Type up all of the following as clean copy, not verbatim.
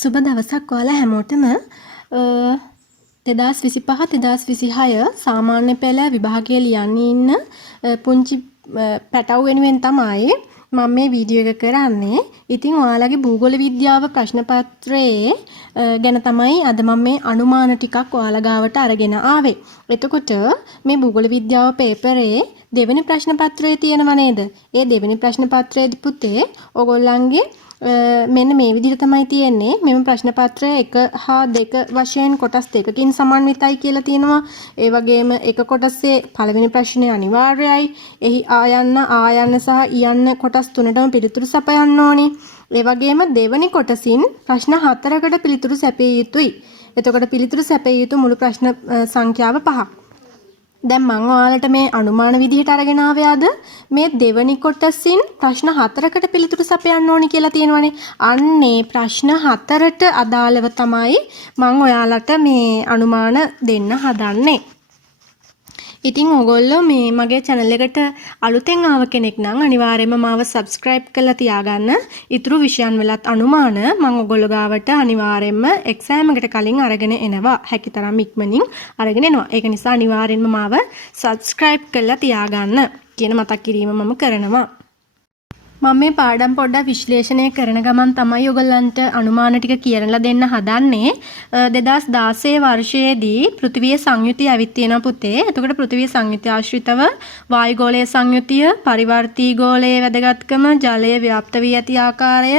සුබ දවසක් ඔයාලා හැමෝටම 2025-2026 සාමාන්‍ය පෙළ විභාගයේ ලියන්න ඉන්න පුංචි පැටව් වෙනුවෙන් තමයි මම මේ වීඩියෝ එක කරන්නේ. ඉතින් ඔයාලගේ භූගෝල විද්‍යාව ප්‍රශ්න පත්‍රයේ ගැන තමයි අද මම මේ අනුමාන ටිකක් ඔයාලා ගාවට අරගෙන ආවේ. එතකොට මේ භූගෝල විද්‍යාව පේපරේ දෙවෙනි ප්‍රශ්න පත්‍රයේ තියෙනව නේද? ඒ දෙවෙනි ප්‍රශ්න පත්‍රයේදී පුතේ ඔයගොල්ලන්ගේ මෙන්න මේ විදිහට තමයි තියෙන්නේ. මෙම ප්‍රශ්න පත්‍රය 1 හා 2 වශයෙන් කොටස් දෙකකින් සමන්විතයි කියලා තියෙනවා. ඒ වගේම එක කොටසේ පළවෙනි ප්‍රශ්නේ අනිවාර්යයි. එහි ආයන්න සහ ඉයන්න කොටස් තුනටම පිළිතුරු සපයන්න ඕනි. ඒ වගේම දෙවෙනි කොටසින් ප්‍රශ්න 4කට පිළිතුරු සැපිය යුතුයි. එතකොට පිළිතුරු සැපිය යුතු මුළු ප්‍රශ්න සංඛ්‍යාව 5ක්. දැන් මම ඔයාලට මේ අනුමාන විදිහට අරගෙන ආවේ අද මේ දෙවනි කොටසින් ප්‍රශ්න 4කට පිළිතුරු සපයන්න ඕනි කියලා තියෙනවානේ. අන්නේ ප්‍රශ්න 4ට අදාළව තමයි මම ඔයාලට මේ අනුමාන දෙන්න හදන්නේ. ඉතින් ඔයගොල්ලෝ මේ මගේ channel එකට අලුතෙන් ආව කෙනෙක් නම් අනිවාර්යයෙන්ම මාව subscribe කරලා තියාගන්න. ඊතුරු විෂයන් වලත් අනුමාන මම ඔයගොල්ලෝ ගාවට අනිවාර්යයෙන්ම exam එකට කලින් අරගෙන එනවා. හැකිතරම් ඉක්මනින් අරගෙන එනවා. ඒක නිසා අනිවාර්යයෙන්ම මාව subscribe කරලා තියාගන්න කියන මතක් කිරීම මම කරනවා. මම මේ පාඩම් පොඩ්ඩක් විශ්ලේෂණය කරන ගමන් තමයි ඔයගලන්ට අනුමාන ටික කියනලා දෙන්න හදන්නේ. 2016 වර්ෂයේදී පෘථිවිය සංයුතිය ඇවිත් තියෙනවා පුතේ. එතකොට පෘථිවිය සංයුතිය ආශ්‍රිතව වායුගෝලීය සංයුතිය, පරිවර්තී ගෝලයේ වැදගත්කම, ජලය ව්‍යාප්ත වී ඇති ආකාරය,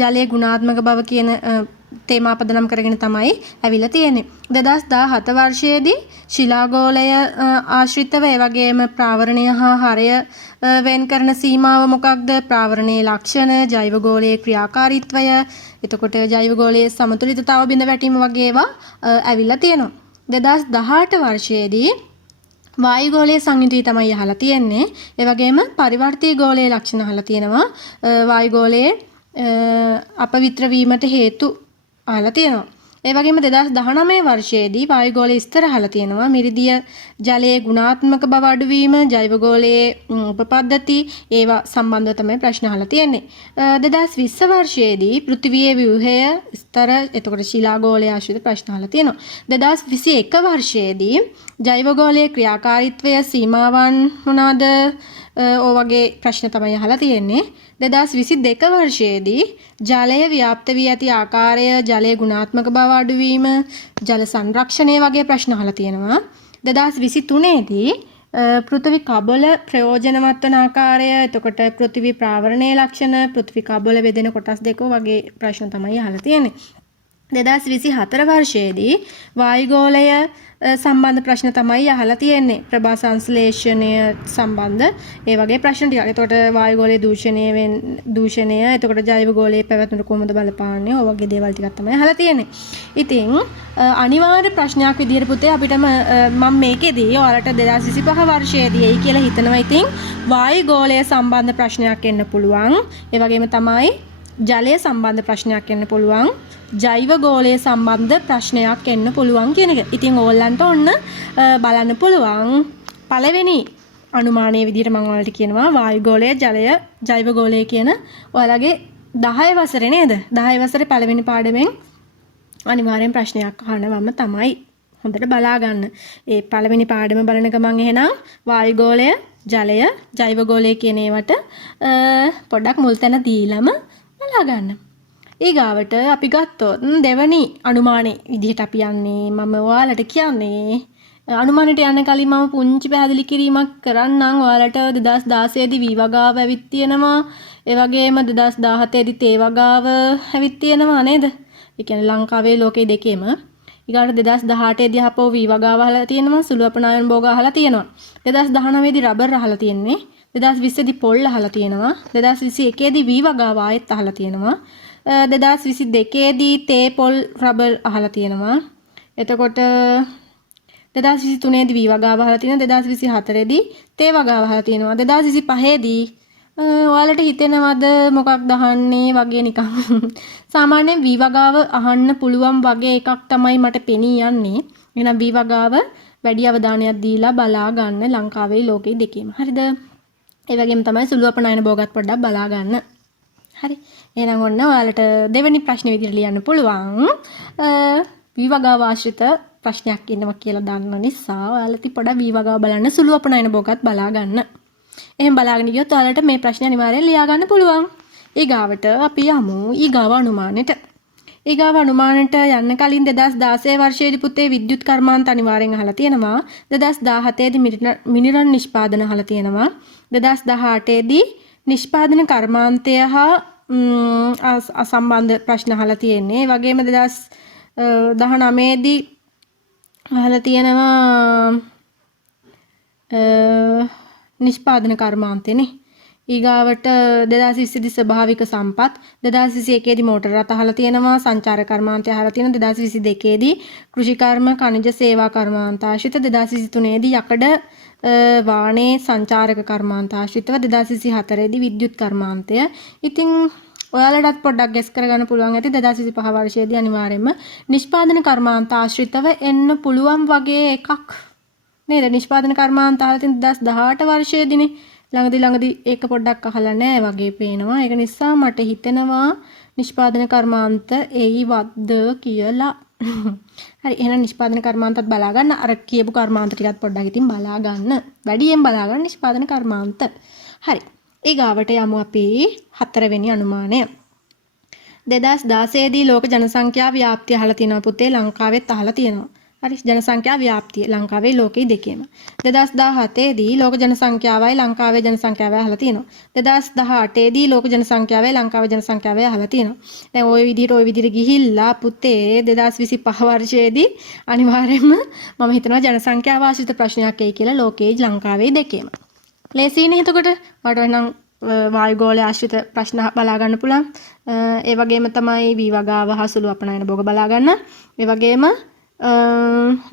ජලයේ ගුණාත්මක බව කියන තේමා පදනම් කරගෙන තමයි ඇවිල්ලා තියෙන්නේ. 2017 වර්ෂයේදී ශිලාගෝලය ආශ්‍රිතව ඒ වගේම ප්‍රාවරණය හා හරය වෙන් කරන සීමාව මොකක්ද? ප්‍රාවරණයේ ලක්ෂණ, ජෛවගෝලීය ක්‍රියාකාරීත්වය, එතකොට ජෛවගෝලීය සමතුලිතතාව බිඳ වැටීම වගේ ඒවා ඇවිල්ලා තියෙනවා. 2018 වර්ෂයේදී වායුගෝලීය සංයුතිය තමයි අහලා තියෙන්නේ. ඒ වගේම පරිවර්තී ගෝලීය ලක්ෂණ අහලා තියෙනවා. වායුගෝලයේ අපවිත්‍ර වීමට හේතු අහලා තියෙනවා. ඒ වගේම 2019 වර්ෂයේදී වායුගෝලීය ස්තර අහලා තියෙනවා. මිරිදිය ජලයේ ගුණාත්මක බව අඩුවීම, ජෛවගෝලයේ උපපද්ධති ඒවා සම්බන්ධව තමයි ප්‍රශ්න අහලා තියෙන්නේ. 2020 වර්ෂයේදී පෘථිවියේ ව්‍යුහය ස්තර එතකොට ශිලාගෝලය ආශ්‍රිත ප්‍රශ්න අහලා තියෙනවා. 2021 වර්ෂයේදී ජෛවගෝලීය ක්‍රියාකාරීත්වය සීමාවන් මොනවාද? වගේ ප්‍රශ්න තමයි අහලා තියෙන්නේ. 2022 වර්ෂයේදී ජලය ව්‍යාප්ත වී ඇති ආකාරය, ජලයේ ගුණාත්මක බව අඩුවීම, ජල සංරක්ෂණය වගේ ප්‍රශ්න අහලා තියෙනවා. 2023 දී පෘථිවි කබල ප්‍රයෝජනවත් වන ආකාරය, එතකොට පෘථිවි ප්‍රාවරණයේ ලක්ෂණ, පෘථිවි කබල බෙදෙන කොටස් දෙක වගේ ප්‍රශ්න තමයි අහලා තියෙන්නේ. 2024 වර්ෂයේදී වායුගෝලය සම්බන්ධ ප්‍රශ්න තමයි අහලා තියෙන්නේ. ප්‍රභා සංශ්ලේෂණය සම්බන්ධ ඒ වගේ ප්‍රශ්න ටිකක්. එතකොට වායුගෝලයේ දූෂණය, එතකොට ජෛවගෝලයේ පැවැත්මට කොහොමද බලපාන්නේ? ඔය වගේ දේවල් ටිකක් තමයි අහලා තියෙන්නේ. ඉතින් අනිවාර්ය ප්‍රශ්නයක් විදිහට පුතේ අපිටම මම මේකෙදී ඔයාලට 2025 වර්ෂයේදී එයි කියලා හිතනවා. ඉතින් වායුගෝලය සම්බන්ධ ප්‍රශ්නයක් එන්න පුළුවන්. ඒ වගේම තමයි ජලය සම්බන්ධ ප්‍රශ්නයක් එන්න පුළුවන්. ජෛවගෝලය සම්බන්ධ ප්‍රශ්නයක් එන්න පුළුවන් කියන එක. ඉතින් ඕගොල්ලන්ට ඔන්න බලන්න පුළුවන් පළවෙනි අනුමානයේ විදිහට මම ඔයාලට කියනවා වායුගෝලය, ජලය, ජෛවගෝලය කියන ඔයාලගේ 10 වසරේ නේද? 10 වසරේ පළවෙනි පාඩමෙන් අනිවාර්යෙන් ප්‍රශ්නයක් අහනවම තමයි. හොඳට බලා ගන්න. ඒ පළවෙනි පාඩම බලන ගමන් එහෙනම් වායුගෝලය, ජලය, ජෛවගෝලය කියන ඒවට පොඩ්ඩක් මුල් තැන දීලම බලා ගන්න. ඊගාවට අපි ගත්තොත් දෙවනි අනුමානයේ විදිහට අපි යන්නේ. මම ඔයාලට කියන්නේ අනුමානයට යන්න කලින් මම පුංචි පැහැදිලි කිරීමක් කරන්නම්. ඔයාලට 2016 දී වී වගාව ඇවිත් තියෙනවා. ඒ වගේම 2017 දී තේ වගාව ඇවිත් තියෙනවා නේද? ඒ කියන්නේ ලංකාවේ ලෝකයේ දෙකේම. ඊගාට 2018 දී අපෝ වී වගාව අහලා තියෙනවා. සුළු අපනායන භෝග අහලා තියෙනවා. 2019 දී රබර් අහලා තියෙන්නේ. 2020 දී පොල් අහලා තියෙනවා. 2021 දී වී වගාව ආයෙත් අහලා තියෙනවා. 2022 දී තේ පොල් රබර් අහලා තියෙනවා. එතකොට 2023 දී වී වගාව අහලා තියෙනවා. 2024 දී තේ වගාව අහලා තියෙනවා. 2025 දී ඔයාලට හිතෙනවද මොකක්ද අහන්නේ වගේ නිකන් සාමාන්‍යයෙන් වී වගාව අහන්න පුළුවන් වගේ එකක් තමයි මට පෙනී යන්නේ. එහෙනම් වී වගාව වැඩි අවධානයක් දීලා බලා ගන්න ලංකාවේ ලෝකයේ දෙකේම. හරිද? ඒ වගේම තමයි සුළු අපනයන භෝගත් පොඩ්ඩක් බලා ගන්න. හරි. එහෙනම් ඔන්න ඔයාලට දෙවෙනි ප්‍රශ්නේ විදිහට ලියන්න පුළුවන්. විවගාව ආශ්‍රිත ප්‍රශ්නයක් ඉන්නවා කියලා දන්න නිසා ඔයාලා ඉතින් පොඩ්ඩක් විවගාව බලන්න සුළු අපනයන බෝගත් බලා ගන්න. එහෙනම් බලාගෙන ගියොත් ඔයාලට මේ ප්‍රශ්නේ අනිවාර්යෙන් ලියා ගන්න පුළුවන්. ඊගාවට අපි යමු ඊගාව අනුමානෙට. ඊගාව අනුමානට යන්න කලින් 2016 වර්ෂයේදී පුතේ විද්‍යුත් කර්මාන්ත අනිවාර්යෙන් අහලා තියෙනවා. 2017 දී මිනිරන් නිෂ්පාදන අහලා තියෙනවා. 2018 දී නිෂ්පාදන කර්මාන්තය හා අසම්බන්ධ ප්‍රශ්න අහලා තියෙන්නේ. ඒ වගේම 2019 දී අහලා තියෙනවා නිෂ්පාදන කර්මාන්තයනේ. ඊගාවට 2020 දී ස්වභාවික සම්පත් 2021 දී මෝටර රථ අහලා තියෙනවා. සංචාරක කර්මාන්තය අහලා තියෙනවා. 2022 දී කෘෂිකර්ම khනිජ සේවා කර්මාන්ත ආශ්‍රිත 2023 දී යකඩ වාහනේ සංචාරක කර්මාන්ත ආශ්‍රිතව 2024 දී විද්‍යුත් කර්මාන්තය. ඉතින් ඔයාලටත් පොඩ්ඩක් ගෙස් කරගන්න පුළුවන් ඇති 2025 වර්ෂයේදී අනිවාර්යයෙන්ම නිෂ්පාදන කර්මාන්ත ආශ්‍රිතව එන්න පුළුවන් වගේ එකක් නේද? නිෂ්පාදන කර්මාන්ත අහලා තියෙන 2018 වර්ෂයේදීනේ. ළඟදී ඒක පොඩ්ඩක් අහලා නැහැ වගේ පේනවා. ඒක නිසා මට හිතෙනවා නිෂ්පාදන කර්මාන්ත එයිවත්ද කියලා. හරි එහෙනම් නිෂ්පාදන කර්මාන්තත් බලා ගන්න. අර කියපු කර්මාන්ත ටිකත් පොඩ්ඩක් ඉතින් බලා ගන්න. වැඩියෙන් බලා ගන්න නිෂ්පාදන කර්මාන්ත. හරි. ඊගාවට යමු අපි 4 වෙනි අනුමානය. 2016 දී ලෝක ජනසංඛ්‍යා ව්‍යාප්තිය අහලා තියෙනවා පුතේ. ලංකාවෙත් අහලා තියෙනවා. හරි ජනසංඛ්‍යා ව්‍යාප්තිය ලංකාවේ ලෝකයේ දෙකේම. 2017 දී ලෝක ජනසංඛ්‍යාවයි ලංකාවේ ජනසංඛ්‍යාවයි අහලා තියෙනවා. 2018 දී ලෝක ජනසංඛ්‍යාවයි ලංකාවේ ජනසංඛ්‍යාවයි අහලා තියෙනවා. දැන් ওই විදිහට ගිහිල්ලා පුතේ 2025 වර්ෂයේදී අනිවාර්යයෙන්ම මම හිතනවා ජනසංඛ්‍යාව ආශ්‍රිත ප්‍රශ්නයක් එයි කියලා ලෝකයේ ලංකාවේ දෙකේම. ලේසියිනේ එතකොට මට නම් වායුගෝලය ආශ්‍රිත ප්‍රශ්න බලා ගන්න පුළුවන්. ඒ වගේම තමයි විවගාව හා සුළු අපනයන බෝග බලා ගන්න. ඒ වගේම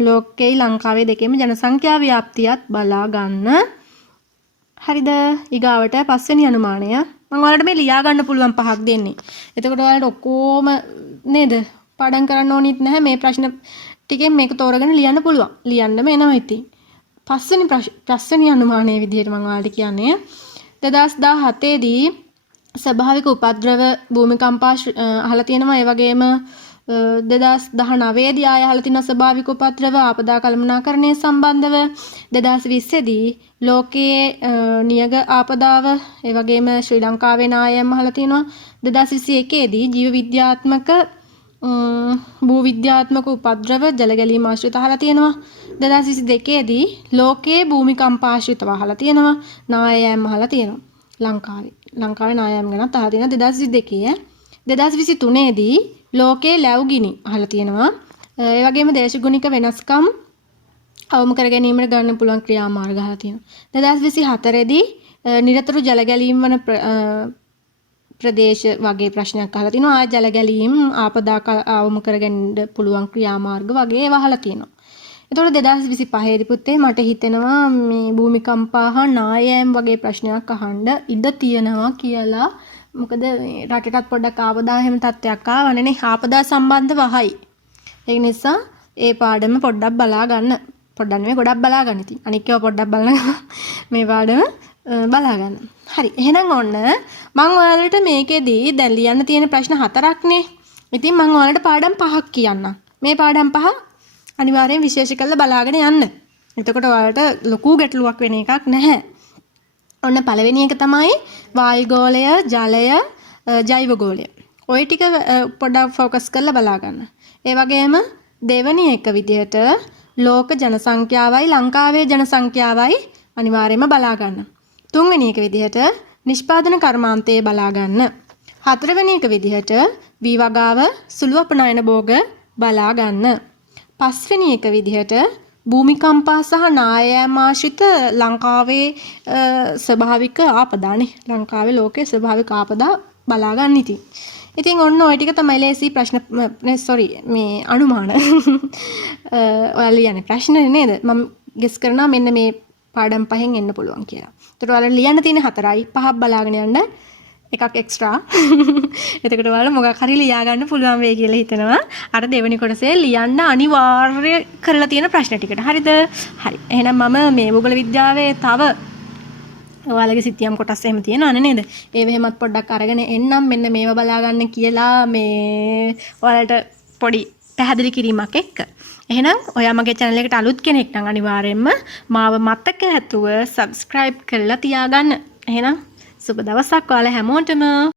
ලෝකයේ ලංකාවේ දෙකේම ජනසංඛ්‍යා ව්‍යාප්තියත් බලා ගන්න. හරිද? ඊගාවට 5 වෙනි අනුමානය. මම ඔයාලට මේ ලියා ගන්න පුළුවන් පහක් දෙන්නේ. එතකොට ඔයාලට ඔක්කොම නේද? පාඩම් කරන්න ඕනෙත් නැහැ. මේ ප්‍රශ්න ටිකෙන් මේක තෝරගෙන ලියන්න පුළුවන්. ලියන්නම එනවා ඉතින්. 5 වෙනි අනුමානයේ විදිහට මම ඔයාලට කියන්නේ 2017 දී ස්වභාවික උපද්‍රව භූමිකම්පා අහලා තියෙනවා. ඒ වගේම 2019 දී ආය අහලා තියෙන ස්වභාවික උපද්‍රව ආපදා කළමනාකරණය සම්බන්ධව 2020 දී ලෝකයේ නියග ආපදාව ඒ වගේම ශ්‍රී ලංකාවේ නායම් අහලා තියෙනවා. 2021 දී ජීව විද්‍යාත්මක භූ විද්‍යාත්මක උපද්‍රව ජල ගැලීම ආශ්‍රිත අහලා තියෙනවා. 2022 දී ලෝකයේ භූමිකම්ප ආශ්‍රිතව අහලා තියෙනවා. නායම් අහලා තියෙනවා. ලංකාවේ නායම් ගැනත් අහලා තියෙනවා 2022. 2023 දී ලෝකයේ ලැබුගිනි අහලා තියෙනවා. ඒ වගේම දේශගුණික වෙනස්කම් අවම කර ගැනීමට ගන්න පුළුවන් ක්‍රියාමාර්ග අහලා තියෙනවා. 2024 දී නිරතුරු ජල ගැලීම් වන ප්‍රදේශ වගේ ප්‍රශ්නයක් අහලා තිනවා. ආ ජල ගැලීම් ආපදා අවම කරගන්න පුළුවන් ක්‍රියාමාර්ග වගේ ඒවා අහලා තියෙනවා. එතකොට 2025 දී පුතේ මට හිතෙනවා මේ භූමිකම්පා හා නායම් වගේ ප්‍රශ්නයක් අහන්න ඉඩ තියෙනවා කියලා. මොකද රටටත් පොඩ්ඩක් ආපදා හැම තත්ත්වයක් ආවනේ. ආපදා සම්බන්ධව අහයි. ඒ නිසා ඒ පාඩම පොඩ්ඩක් බලා ගන්න. පොඩ්ඩක් නෙමෙයි ගොඩක් බලා ගන්න ඉතින්. අනික් ඒවා පොඩ්ඩක් බලන මේ පාඩම බලා ගන්න. හරි. එහෙනම් ඔන්න මම ඔයාලට මේකෙදී දැන් ලියන්න තියෙන ප්‍රශ්න 4ක්නේ. ඉතින් මම ඔයාලට පාඩම් 5ක් කියන්නම්. මේ පාඩම් 5 අනිවාර්යෙන් විශේෂ කරලා බලාගෙන යන්න. එතකොට ඔයාලට ලොකු ගැටලුවක් වෙන එකක් නැහැ. ඔන්න පළවෙනි එක තමයි වායුගෝලය, ජලය, ජෛවගෝලය. ওই ටික පොඩ්ඩක් ફોකස් කරලා බලා ගන්න. ඒ වගේම දෙවෙනි එක විදිහට ලෝක ජනසංඛ්‍යාවයි ලංකාවේ ජනසංඛ්‍යාවයි අනිවාර්යයෙන්ම බලා ගන්න. තුන්වෙනි එක විදිහට නිෂ්පාදන කර්මාන්තයේ බලා ගන්න. හතරවෙනි එක විදිහට විවගාව සුළු අපනයන භෝග බලා ගන්න. පස්වෙනි එක විදිහට භූමිකම්පා සහ නායම් ආශ්‍රිත ලංකාවේ ස්වභාවික ආපදානේ. ලංකාවේ ලෝකයේ ස්වභාවික ආපදා බලා ගන්න ඉතින්. ඉතින් ඔන්න ඔය ටික තමයි ලේසි ප්‍රශ්න මේ අනුමාන. ඔයාලා ලියන්නේ ප්‍රශ්න නේද? මම ගෙස් කරනවා මෙන්න මේ පාඩම් 5න් එන්න පුළුවන් කියලා. ඒතර ඔයාලා ලියන්න තියෙන 4යි 5ක් බලාගෙන යන්න එකක් එක්ස්ට්‍රා. එතකොට ඔයාලා මොකක් හරි ලියා ගන්න පුළුවන් වෙයි කියලා හිතනවා. අර දෙවෙනි කොටසේ ලියන්න අනිවාර්ය කරලා තියෙන ප්‍රශ්න ටිකට. හරිද? හරි. එහෙනම් මම මේ භූගෝල විද්‍යාවේ තව ඔයාලගේ සිතියම් කොටස් එහෙම තියෙනවනේ නේද? ඒව එහෙමත් පොඩ්ඩක් අරගෙන එන්නම් මෙන්න මේව බලා ගන්න කියලා මේ ඔයාලට පොඩි පැහැදිලි කිරීමක් එක්ක. එහෙනම් ඔයා මගේ channel එකට අලුත් කෙනෙක් නම් අනිවාර්යෙන්ම මාව මතක ඇතුව subscribe කරලා තියාගන්න. එහෙනම් සුබ දවසක් ඔයාලා හැමෝටම.